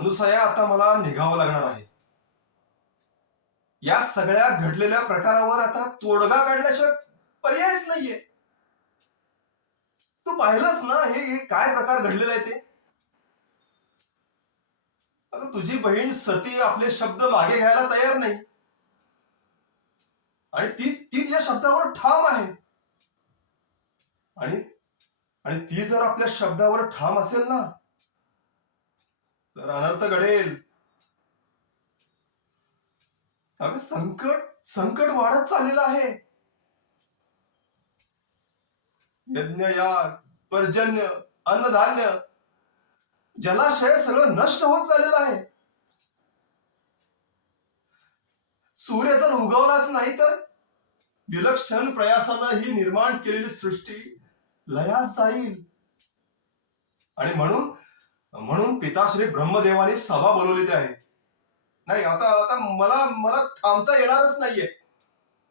अनुसया, आता मला निघावं लागणार आहे. या सगळ्या घडलेल्या प्रकारावर आता तोडगा काढल्याशिवाय पर्यायच नाहीये. तू पाहिलंस ना हे काय प्रकार घडलेला आहे ते? अगं, तुझी बहीण सती आपले शब्द मागे घ्यायला तयार नाही. आणि ती ती तिच्या शब्दावर ठाम आहे. आणि आणि ती जर आपल्या शब्दावर ठाम असेल ना, तर अनर्थ घडेल. अगं, संकट संकट वाढत चाललेलं आहे. यज्ञ, याग, पर्जन्य, अन्नधान्य, जलाशय सगळं नष्ट होत चाललेलं आहे. सूर्य जर उगवलाच नाही तर विलक्षण प्रयासानं ही निर्माण केलेली सृष्टी लयास जाईल. आणि म्हणून म्हणून पिताश्री ब्रह्मदेवाने सभा बोलवलेली आहे. नाही, आता आता मला मला थांबता येणारच नाहीये.